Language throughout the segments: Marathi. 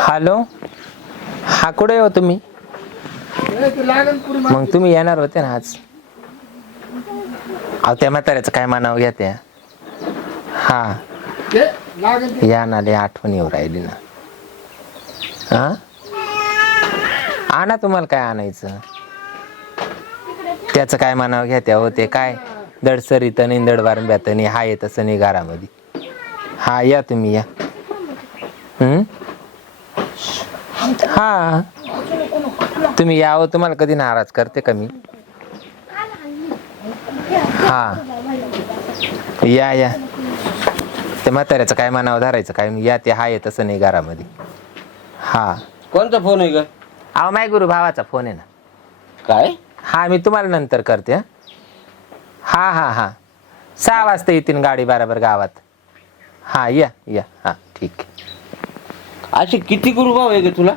हॅलो? हा कुठे हो तुम्ही? मग तुम्ही येणार होते ना आज? अहो त्या म्हाताऱ्याचं काय मानावं घ्या त्या. हा. या ना लय आठवण येऊ राहिली ना. हा? आणा तुम्हाला काय आणायचं? त्याचं काय मानावं घ्या त्या होते काय? दडसरीत आणि दड नाही हा येत असं नाही घरामध्ये हा या तुम्ही या. हम्म? हा. तुम्ही यावं तुम्हाला कधी नाराज करते का मी? हा. या या. ते म्हाताऱ्याचं काय मानावं धरायचं काय या ते हा येत असं नाही घरामध्ये. हा. कोणता फोन आहे ग? अहो माय गुरु भावाचा फोन आहे ना. काय? हा मी तुम्हाला नंतर करते हं. हा हा हा. सहा वाजता येतील गाडी बरोबर गावात. हा या या. हा ठीक आहे. असे किती गुरुभाव आहे ग तुला?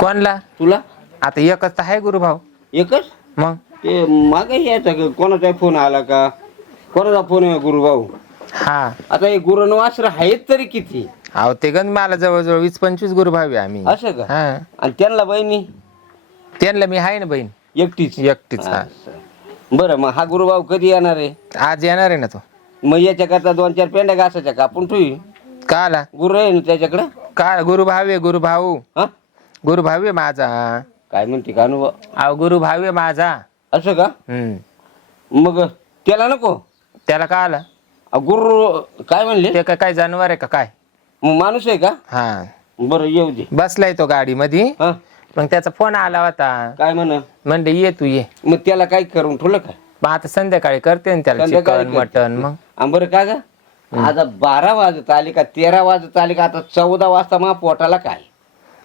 कोणला? तुला? आता एकच तर आहे गुरुभाऊ एकच? मग? ते मागे यायचा का कोणाचा फोन आला का? कोणाचा फोन आहे गुरुभाऊ? हा. आता हे गुरुन वासर आहेत तरी किती? अहो ते गण मला जवळजवळ वीस पंचवीस गुरुभाऊ आहे आम्ही. असं का? हा. आणि त्यांना बहिणी? त्यांना मी आहे ना बहीण. एकटीच? एकटीच हा. असं. बरं मग हा गुरुभाऊ कधी येणार आहे? आज येणार आहे ना तो. मग याच्याकरता दोन चार पेंड्या घासायच्या का? आपण ठेवी? का आला गुरु आहे ना त्याच्याकडे? का गुरुभाऊ आहे गुरुभाऊ? हा? गुरुभाऊ आहे माझा. काय म्हणते का अनुभव अहो गुरुभाऊ आहे माझा. असं का? हम्म. मग त्याला नको? त्याला का आला? अ, गुरु काय म्हणले? ते का काय जानवर आहे का काय? मग माणूस आहे का? हा. बरं येऊ दे. बसलाय तो गाडीमध्ये. हा. मग त्याचा फोन आला होता. काय म्हण? म्हणले ये तू ये. मग त्याला काय करून ठेवलं काय मग आता संध्याकाळी करते ना त्याला संध्याकाळी चिकन करते. मटन मग. आ, बरं का ग? आता बारा वाजत आले का तेरा वाजत आले का आता चौदा वाजता मा पोटाला काय?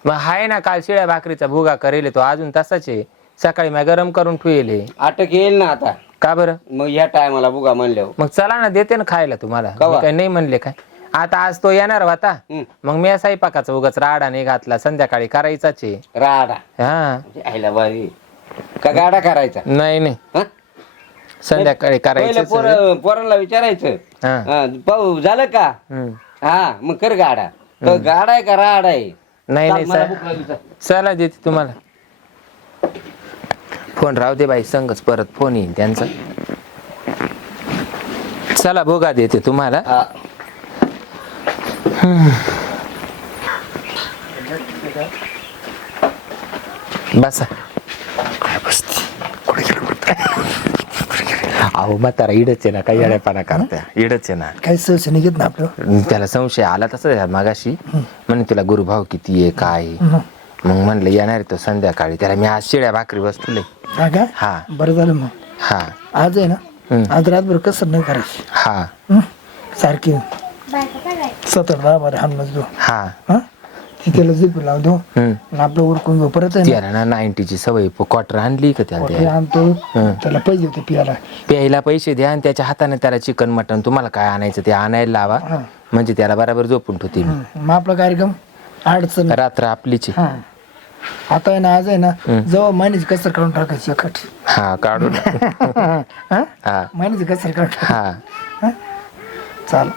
मग हाय ना काल शिळ्या भाकरीचा भुगा करेल तो अजून तसाच आहे. सकाळी मी गरम करून ठेवले. अटक येईल ना आता. का बरं? मग या टायमाला बुगा म्हणल्यावर. मग चला ना देते ना खायला तुम्हाला. कवा? काय नाही म्हणले काय. आता आज तो येणार होता. मग मी स्वयंपाकाचा उगाच राडा नाही घातला संध्याकाळी करायचाच आहे. राडा? हा. आयला बारी का गाडा करायचा? नाही नाही. हा? संध्याकाळी पहिलं करायचं पोर पोरांना विचारायचं. हा. हा, पाहू झालं का? हं. हा मग कर गाडा. तर गाडा आहे का राडा आहे? नाही नाही मला सर. भूक लागली तर. चला देते तुम्हाला. फोन राहू दे बाई संगच परत फोन येईल त्यांचा. चला भोगा देते तुम्हाला. हा. बसा. काय बसती? कुठे गेलं? अहो म्हातारा इडच आहे ना काही येड्यापणा करत्या. इडच आहे ना. काही सहसा निघत ना आपलं. त्याला संशय आला तसं मागाशी. म्हणे तुला गुरुभाव किती आहे काय आहे? मग म्हणलं येणार आहे तो संध्याकाळी. त्याला मी आज शिळ्या भाकरी बसतले हा का? हा. बरं झालं मग. हा. आज आहे ना. आज रातभर कसर नाही करायची? हा. हं? सारखी. सतत दहा बारा हाणूनच देऊ. हा. हा? ती त्याला झोप लाव देऊ. हम्म आणि आपलं उरकून घेऊ. परत आहे ना त्याला ना नाईन्टीची सवय क्वार्टर आणली का त्याला द्यायला? आणतो. त्याला पाहिजे होते पियाला प्यायला पैसे द्या आणि त्याच्या हाताने त्याला चिकन मटन तुम्हाला काय आणायचं ते आणायला लावा. म्हणजे त्याला बरोबर झोपून ठेवते मी हं. मग आपला कार्यक्रम अडचण. रात्र आपलीच. हा. आता आहे ना आज आहे ना जेव्हा महिन्याची कसर काढून टाकायची एकट हा काढू ना. हा? हा. महिन्याची कसर काढून हा? चाल.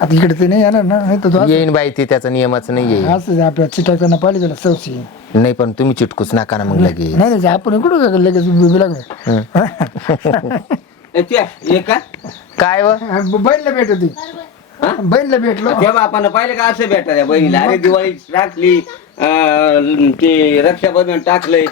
आता इकडे ते नाही येणार ना नाही तर तो येईन बाई ते त्याचा नियमच नाही येईल असं आपल्या चिटाकांना पाहिजे त्याला सवशी. नाही पण तुम्ही चिटकूच नका ना मग लगेच. नाही नाही आपण कुठं का लगेच उभी लागलो. ए, का? काय व? बहिणीला भेट होती. बहिणीला भेटलो. त्या बापानं पाहिलं का असं भेटा त्या बहिणीला अरे दिवाळी टाकली अं, ते रक्षाबंधन टाकलंय.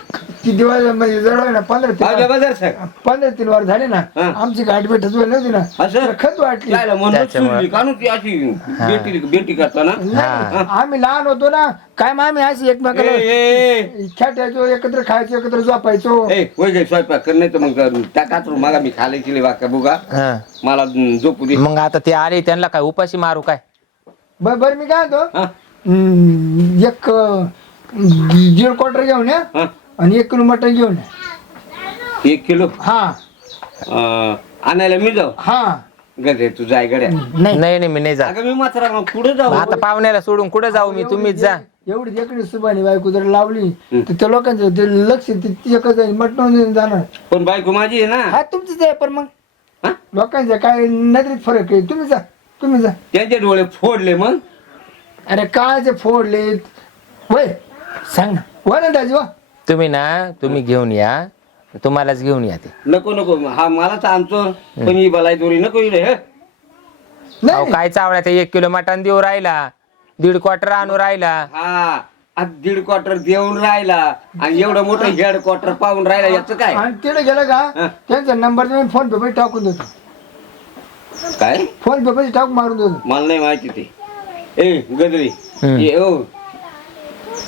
ती दिवाळी म्हणजे जवळ ना पंधरा तीन पंधरा तीन वार झाले ना हा. आमची गाठ होईल नव्हती ना असं खत वाटली. काय म्हणून त्याच्यामुळं. सुरली कानू ती अशी बेटी बेटी करताना. हा. आम्ही लहान होतो ना काय मग आम्ही अशी ए, एकमेकाला ए, ए, खेटायचो एकत्र खायचो एकत्र झोपायचो. ए, होय जाय स्वयंपाक कर नाही तर मग टाकात मागा मी खालायची वाका बुगा. हा. मला हम्म, झोपू दे. मग आता ते आले त्यांना काय उपाशी मारू काय? बर बर मी काय हा, हम्म, एक अं, दीड क्वार्टर घेऊन या. हा. आणि एक किलो मटण घेऊन या. एक किलो? हा. अं, आणायला मी जाऊ? हा. गजे तू जाय गड्या. नाही. नाही नाही मी नाही जा अगं मी मात्र पुढे जाऊ? आता पाहुण्याला सोडून कुठे जाऊ मी? तुम्हीच जा. एवढी एकडे सुबानी बायको जर लावली तर त्या लोकांचं ते लक्ष ते तिच्याकडे जाईल मटण जाणार. पण बायको माझी आहे ना. हा तुमचीच आहे पण मग? हा? लोकांच्या काय नजरेत फरक आहे? तुम्ही जा तुम्ही जा. त्यांचे डोळे फोडले मग? अरे काय ते फोडले वय सांग ना. वा ना दाजी वा तुम्ही ना तुम्ही घेऊन या तुम्हालाच घेऊन या ते. नको नको हा मलाच आणतो. पण ही. बलाई दोरी नको इकडे हे. अहो नाही काय ते एक किलो मटण देऊ राहिला दीड क्वार्टर आणू राहिला. हा आज दीड क्वार्टर देऊन राहिला आणि एवढं मोठं हेड क्वार्टर पाहून राहिला याचं काय? आणि तिकडे गेलं का. त्यांचा नंबर मी फोन पे मध्ये टाकून देतो. काय? फोन पे मध्ये टाकून मारून देतो. मला नाही माहिती ते. ए गदरी हम्म. ये ओ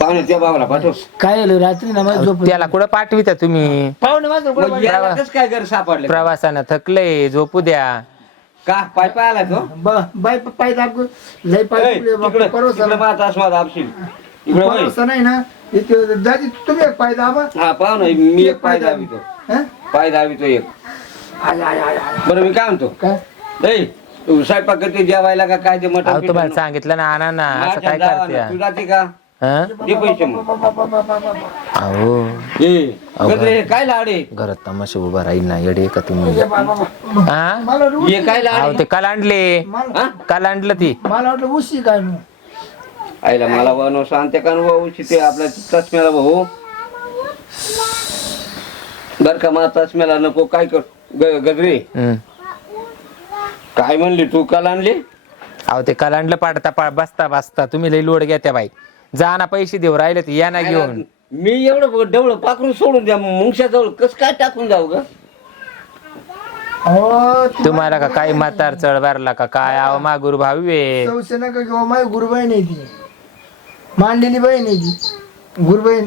पाहुणे त्या बाबाला पाठव. काय आलं रात्री ना माझं झोप त्याला कुठं पाठविता तुम्ही? पाहुणे माझं कुठं मग याला कसं काय घर सापडले? प्रवासानं थकले झोपू द्या. का? पाय पाय आला तो? ब- बाय पाय दाब लय पाय ए, दुखले, बाप, तिकडं परवसा तिकडं नाही. माझा आसमा दाबशील इकडे वळ. परवसा नाही ना? इथे दादी तुम्ही एक पाय दाबा. हा पाहू ना मी एक पाय दाबितो. हं? पाय दाबितो एक. आय, आय, आय, आय. बरं मी काय म्हणतो? काय? ए तू स्वयंपाक करते जेवायला का काय ते अहो मटण तुम्हाला सांगितलं ना आणा ना असं काय करते तू जाते का? दे पैसे मग. अहो. ए अहो, गजरे, काय लाडे घरात तमाशा उभा राहील ना येडे का तुम्ही. हा? मला रू- काय अहो ते काल आणले. मला हा? काल आणलं ती. मला वाटलं उशी काय म्हणून. आईला मला बनव सांगते का भाऊ ते आपल्या चष्म्याला भाऊ. बर का मला चष्म्याला नको काय कर ग- गजरे. हम्म. काय म्हणली तू काल आणली? अहो ते काल आणलं पाडता पा बसता बसता. तुम्ही लई लोड घ्या त्या बाई. जा ना पैसे देऊ राहिले ते या ना घेऊन. मी एवढं डवळं पाखरून सोडून द्या मुंगशा जवळ कस काय टाकून जाऊ ग? अहो, तुम्हाला का काही म्हातार चढ भरला का काय? अहो मा गुरु भावी किंवा माझी नाही ती. मांडलेली बाई नाही ती. गुरुबाई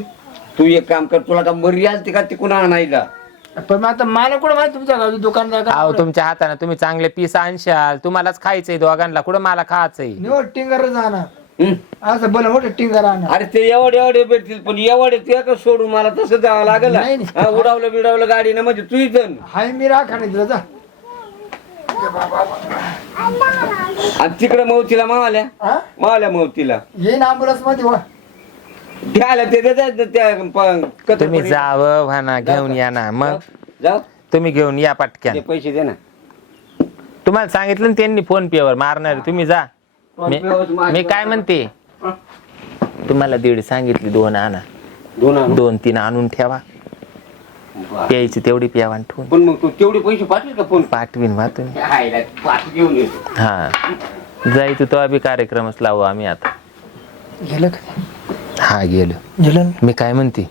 तू एक काम कर तुला का मरी आलती का तिकून आणायला पण मग आता मला कुठं माहिती तुमच्या गावी दुकानदार का अहो तुमच्या हाताने तुम्ही चांगले पीस आणशाल तुम्हालाच खायचंय दोघांना कुठं मला खायचंय? निवड टिंगर जाणार. हं? असं बोला मोठं टिंगर आणा. अरे ते एवढे एवढे भेटतील पण एवढे ते का सोडून मला तसं जावं लागेल. नाही, नाही. हा, उडावलं बिडावलं गाडीनं म्हणजे तू इथं हाय मी राखा नाही तुला जा. आणि तिकडे मौतीला मावाल्या? हा? मावाल्या मौतीला. येईन अँबुलन्समध्ये वा. ते देतात ना त्या प- तुम्ही जावं म्हणा घेऊन या ना मग. जाऊ तुम्ही घेऊन या पटक्यान. ते पैसे दे ना. तुम्हाला सांगितलं ना त्यांनी फोन पे वर मारणार तुम्ही जा. मी मी काय म्हणते? तुम्हाला दीड सांगितली दोन आणा. दोन आणू. दोन तीन आणून ठेवा. बरं. प्यायची तेवढी प्यावा आणि ठेवून. पण मग तू तेवढे पैसे पाठवेल का फोन? पाठवीन वा तुम्ही. हायला, पाठ घेऊन येतो हा. जाई तू तो बी कार्यक्रमच लावू आम्ही आता. गेलं का? हा गेलो. गेलं ना? मी काय म्हणते?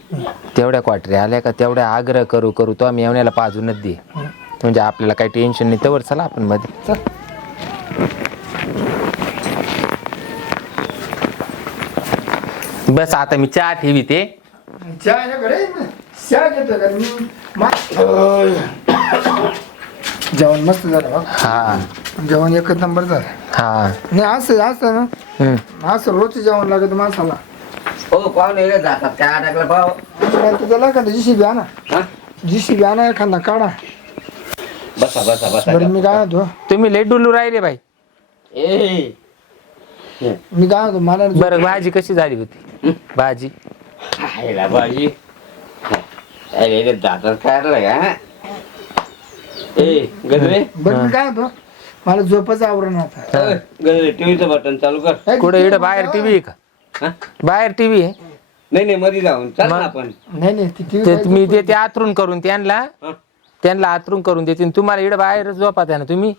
तेवढ्या क्वाटरी आल्या का तेवढ्या आग्रह करू करू तो आम्ही येवण्याला पाजूनच दे. म्हणजे आपल्याला काही टेन्शन नाही तेवढं चला आपण मध्ये. चल. बस आता मी चहा ठेवी ते चहा घेतो का मी मा- अय. जेवण मस्त झालं बघ हा. जेवण एकच नंबर झालं. हा. नाही असं असं ना. हम्म. असं रोजचं जेवण लागत माणसाला. हो पाहुणे रे जातात. काय टाकलं पाव. नंतर त्याला एखादा जीसीबी आणा. हा? जीसीबी आणा एखादा काढा. बसा बसा बसा. बरं मी काय म्हणतो? तुम्ही लय डुलू राहिले बाई. ए मी काय म्हणतो मला बरं भाजी कशी झाली होती? भाजी. खायला भाजी. अरे रे दातात काढलं का? ए गजरे. बरं मी काय म्हणतो मला झोपाचं आवरण आता. गजरे टीव्हीचं बटन चालू कर. कुठे इकडे बाहेर टीव्ही का? हा? बाहेर टीव्ही आहे. नाही नाही मध्ये जाऊन. चल ना? आपण. नाही नाही ती मी देते आतरून करून त्यांना. हा? त्यांना आतरून करून देते. आणि तुम्हाला इकडे बाहेर झोपा ना तुम्ही.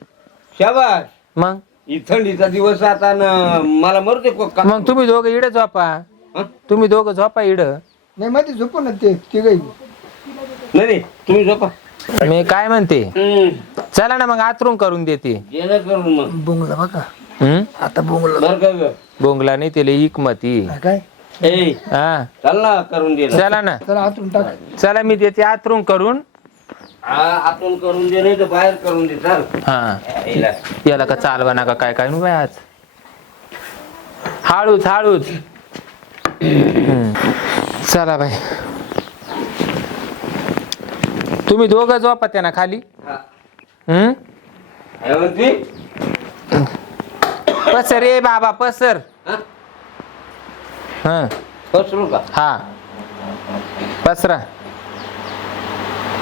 शाबास. मग? थंडीचा दिवस आता न मला मरते मग तुम्ही दोघं इकडे झोपा. हा? तुम्ही दोघं झोपा इकडं नाही मध्ये झोपू ना ते ती गई नाही नाही तुम्ही झोपा. मी काय म्हणते? हम्म. चला ना मग आतरून करून देते. जेणं करून मग. बोंगला बघा. हम्म? आता बोंगला. बर का ग? बोंगला नाही त्याला इकमती. काय? ए हा. चल ना करून दे ना. चला ना. चला आतून टाक. चला मी देते आतरून करून. आपण करून दे नाही तर बाहेर करून दे चल. हा. यायला. याला का चालवा नका काय काय नु बाय आज. हळूच हळूच. हम्म. चला बाई. तुम्ही दोघं झोपा त्यांना खाली. हा. हम्म काय म्हणते? पसर ए बाबा पसर. हा? हा. पसरू का? हा. पसरा.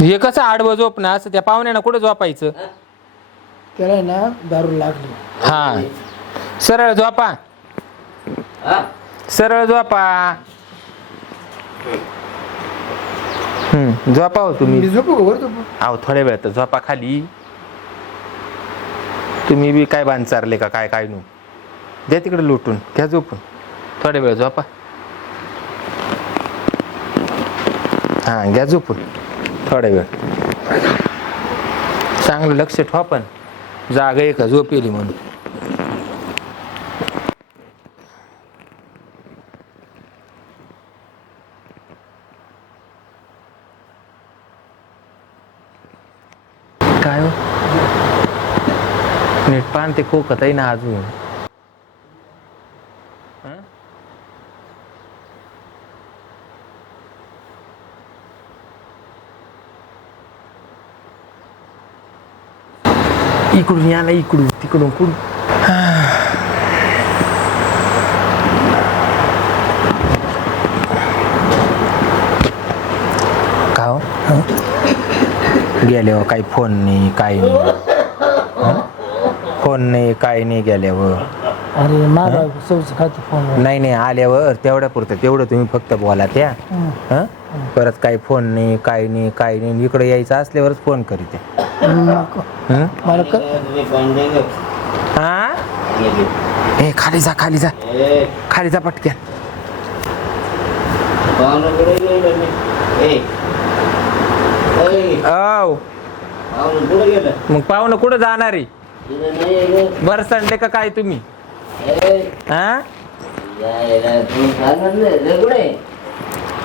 हे कसं आडवं झोप ना असं त्या पाहुण्यानं कुठं झोपायचं? त्याला आहे ना दारू लागली. हा. सरळ झोपा. हा? सरळ झोपा. हम्म झोपा हो तुम्ही. मी झोपू का वर झोपू? अहो थोड्या वेळ तर झोपा खाली. तुम्ही बी काय बांध चारले का काय काय नू द्या तिकडे लुटून घ्या झोपून. थोड्या वेळ झोपा. हा घ्या झोपून. थोड्या वेळ चांगलं लक्ष ठेवा पण. जागा आहे का झोप येली म्हणून. काय हो? नीट पान ते खोकत आहे ना अजून. इकडून या ना इकडून तिकडून कुठून का हो गेल्यावर काही फोन नाही काही नाही हं? फोन नाही काही नाही गेल्यावर अरे माझा सौच खाते फोन नाही नाही आल्यावर तेवढ्या पुरतं तेवढं तुम्ही फक्त बोला त्या. हं? परत काही फोन नाही काही नाही काही नाही इकडे यायचं असल्यावरच फोन करीत. हं? मला क- हा ए खाली जा खाली जा ए, खाली जा पटक्यान औ? मग पाहुणं कुठं जाणार आहे. बरं संडे का काय तुम्ही हा?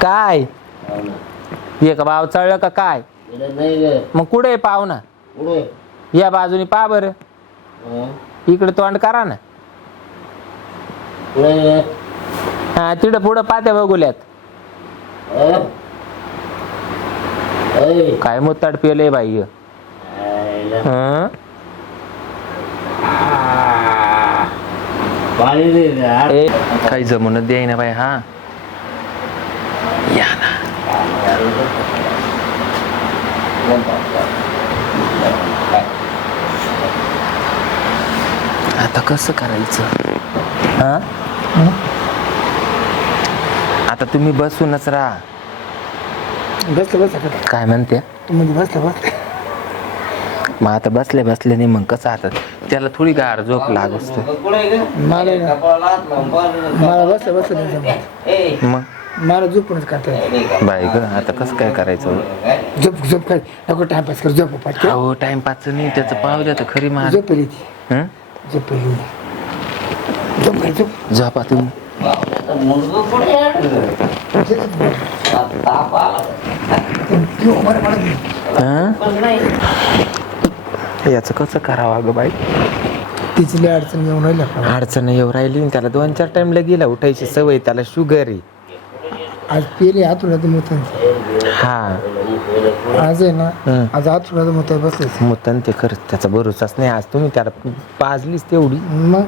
काय पाहुणं. ये का भाव चढलं का काय. मग कुठे आहे पाहुणा कुठे? या बाजूने पा बरं? इकडे तोंड करा ना? हा तिकडं पुढं पात्या बघुल्यात हं? ए, काय मुत्ताड पेले बाई हे. आ, पाणी दे. ए काही जमूनच द्याय ना बाई हा या ना आता कसं करायचं? हा? आता तुम्ही बसूनच राहा. बसलं बसलं का? काय म्हणते? तू म्हणजे बसलं बसलं. मग आता बसले बसले नाही मग कसं आता? त्याला थोडी गार झोप लागत कुठे आहे गं? मला. मला बसलं बसलं नाही जमत. ए, मग? मला झोपूनच करता ग आता कसं काय करायचं? झोप झोप काय? नको टाइमपास कर झोप पाठ अहो टाइमपास नाही त्याचं पावलं तर खरी मार. झोप हं? झोप तुम्ही. हं? याचं कसं करावं ग बाई तिची लय अडचण येऊन राहिली आपल्याला. अडचण येऊ राहिली आणि त्याला दोन चार टाइमला गेला उठायची सवय त्याला शुगर आहे आज पेले आतुरात मुतन हा. आज आहे ना. आज आतुरात मुत बसलेच मुतन ते खरंच त्याचा भरोसाच नाही. आज तुम्ही त्याला पाजलीच तेवढी. मग?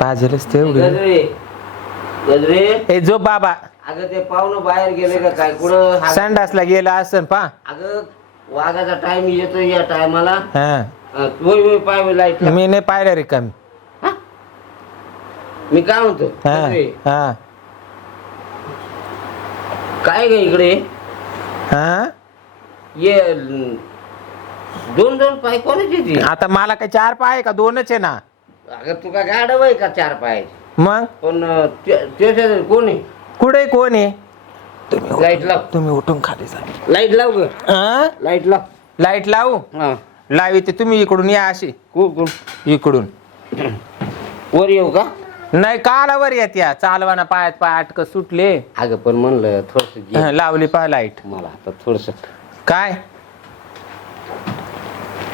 पाजेलच तेवढी. गजरे गजरे. ए जो बाबा. अगं ते पाहुणं बाहेर गेले का काय? कुठं? हा- संडासला गेला असन पा अगं वाघाचा टाइम येतो या टायमाला हा. वय वय पाय लाइट मी नाही पाहिलं रिकामी. मी काय म्हणतो? हा गजरे, हा. काय ग इकडे? हा? ये दोन दोन पाय कोणाची ती? आता मला काय चार पाय आहे का? दोनच आहे ना. अगं तू का गाडव आहे का चार पाय? मग? पण अं, ते- त्याच्यात कोण आहे? कुठे कोण आहे? तुम्ही लाइट लाव. तुम्ही उठून खाली जा. लाइट लाव ग. हा? लाइट लाव. लाइट लावू? हा. लावी ते. तुम्ही इकडून या अशी. कोण? इकडून. वर येऊ का? नाही कालावर येत या. चालवाना पायात पाय अटक सुटले. अगं पण म्हणलं थोडस हं, लावली पा लाइट. मला आता थोडस. काय?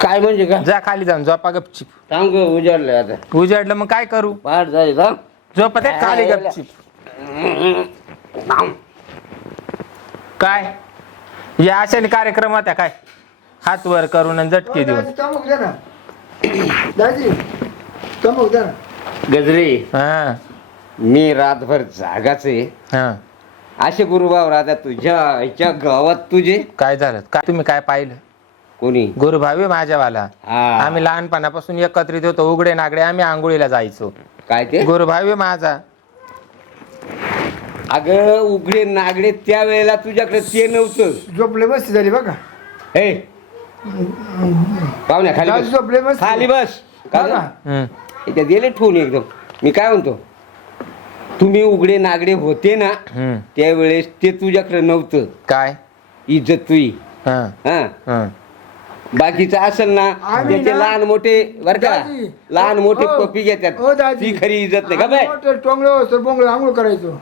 काय म्हणजे का? जा खाली जाऊन झोपा गपचिप. थांब ग उजाडलंय आता. उजाडलं मग काय करू? पहाट झाली थांब झोपा ते खाली गपचिप. थांब. काय? या अशाने कार्यक्रम होत्या काय? हात वर करून आणि झटके देऊन. दाजी, तंबाखू द्या ना. दाजी तंबाखू द्या ना. गजरे. हा. मी रातभर जागाच. आहे हा. असे गुरुभाव राहतात तुझ्या आईच्या गावात तुझे. काय झालं? काय तुम्ही काय पाहिलं? कोणी? गुरुभावी माझ्यावाला. हा. आम्ही लहानपणापासून एकत्रित होतो उघडे नागडे आम्ही आंघोळीला जायचो. काय ते? गुरुभावी माझा. अगं उघडे नागडे त्या वेळेला तुझ्याकडे ते नव्हतं. झोपले मस्ती झाली बघा. हे. पाहुण्या खाली बस. झोपले मस्त खाली बस. का. गं? हम्म. इथे दिले ठेवून एकदम. मी काय म्हणतो? तुम्ही उघडे नागडे होते ना हम्म. त्यावेळेस ते तुझ्याकडे नव्हतं. काय? इज्जत तुई हा. हा. हा. बाकीचं असेल ना आम्ही त्याचे ना- लहान मोठे बर का? दाजी. लहान मोठे हो. पप्पी घेतात. हो दाजी. ती खरी इज्जत नाही का बाय टोंगळे बोंगळे आंघोळ करायचो.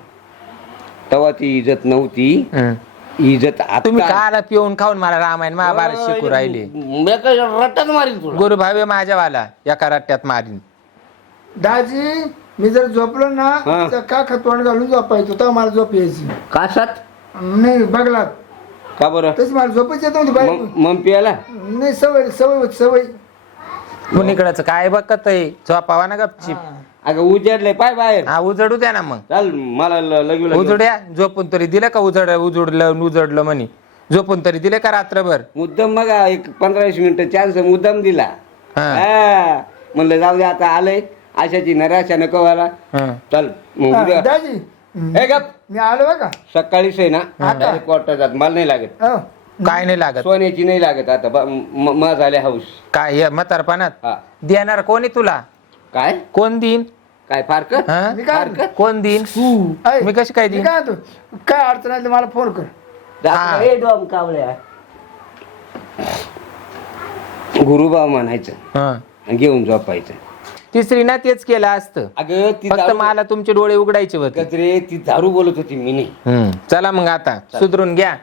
तेव्हा ती इज्जत नव्हती. हम्म. इज्जत आता तुम्ही काला पिऊन खाऊन मला रामायण महाभारत शिकू राहिले. मी काय रट्टाच मारील तुला? गुरु भावे माझ्यावाला एका रट्ट्यात मारीन. दाजी मी जर झोपलो ना हा. तर का तोंड घालून झोपायचो? तेव्हा मला झोप यायची. कासात नाही बघला. का बरं? तशी मला झोपच येत नव्हती बाई मग मग पियाला नाही सवय सवय होती सवय. कुणीकडचं काय बघत आहे? झोपावा ना गपचिप. हा. अगं उजाडलंय पाय बाहेर. हा उजडू द्या ना मग. चाल मला ल- लगू उजड्या? झोपून तरी दिलं का उजड उजडलं उजडलं म्हणे? झोपून तरी दिले का रात्रभर? मुद्दाम मग एक पंधरा वीस मिनिटं चान्स मुद्दाम दिला. हा. हा. म्हणलं जाऊ दे आता आलंय. आशाची नराशा नको व्हायला हा. चल मग उद्या. दाजी. हे गप. मी आलो बघा. सकाळीच आहे ना. क्वार्टर जात मला नाही लागत. हो. काय नाही लागत. सोन्याची नाही लागत आता. ब- म म- झाले हाऊस काय हे म्हातारपणात? हा. देणार कोणी तुला? काय? कोण देईन? काय फारक हा? मी काय म्हणतो? कोण देईन? ऐ, मी कशी काय मी देईन काय म्हणतो? काय अडचण आली तर मला फोन कर. हा. गुरुबा म्हणायचं. हा. आणि घेऊन झोपायचं. तिसरी ना तेच केलं असतं. अगं ती फक्त दारू- मला तुमचे डोळे उघडायचे होते. गजरे ती दारू बोलत होती मी नाही. हम्म. चला मग आता सुधरून घ्या.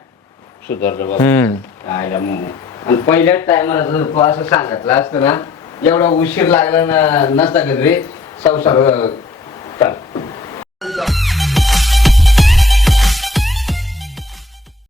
सुधारलं बाबा हम्म. आयला मग. आणि पहिल्याच टायमाला जर तू असं सांगितलं असतं ना एवढा उशीर लागला ना नसता गजरे. संसार अं, चल.